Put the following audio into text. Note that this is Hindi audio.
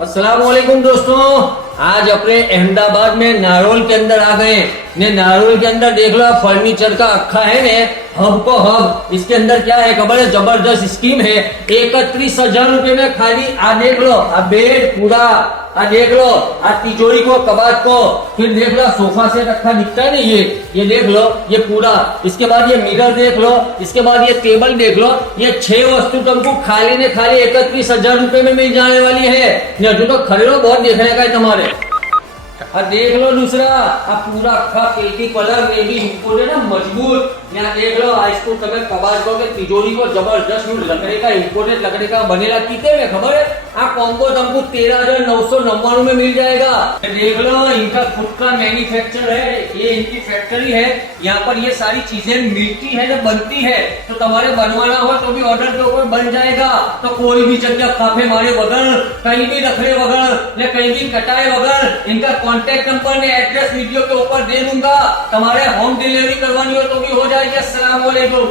अस्सलाम वालेकुम दोस्तों। आज अपने अहमदाबाद में नारोल के अंदर आ गए ने। नारोल के अंदर देख लो, आप फर्नीचर का अखा है ने हब को हब। इसके अंदर क्या है खबर है, जबरदस्त स्कीम है। 31,000 रुपए में खाली आ देख लो, आ बेड पूरा, आ देख लो, आ तिजोरी को, कबाट को, फिर देख लो सोफा सेट रखा दिखता है ना, ये देख लो, ये पूरा। इसके बाद ये मिरर देख लो, इसके बाद ये टेबल देख लो। ये 6 वस्तु तुमको खाली ने खाली 31,000 रुपए में मिल जाने वाली है। तो खरीदो, बहुत देखने का है तुम्हारे। और देख लो दूसरा, अब पूरा अखा पेटी पलंग में भी इम्पोर्टेड ना, मजबूत। यहाँ देख लो, इसको कभी कबाड़ को के तिजोरी को जबरदस्त लकड़ी का, इम्पोर्टेड लकड़ी का बनेगा। कितने में खबर है? आप कॉम्बो तुमको 13,999 में मिल जाएगा। देख लो, इनका खुद का मैन्युफैक्चर है, ये इनकी फैक्ट्री है। यहाँ पर ये सारी चीजें मिलती है, जब बनती है तो तुम्हारे बनवाना हो तो भी ऑर्डर के ऊपर बन जाएगा। तो कोई भी जगह काफे मारे बगैर, कहीं भी रखने बगैर या कहीं भी कटाए बगैर, इनका कॉन्टेक्ट नंबर ने एड्रेस वीडियो के ऊपर दे दूंगा। तुम्हारे होम डिलीवरी करवानी हो तो भी हो जाएगी। अस्सलाम वालेकुम।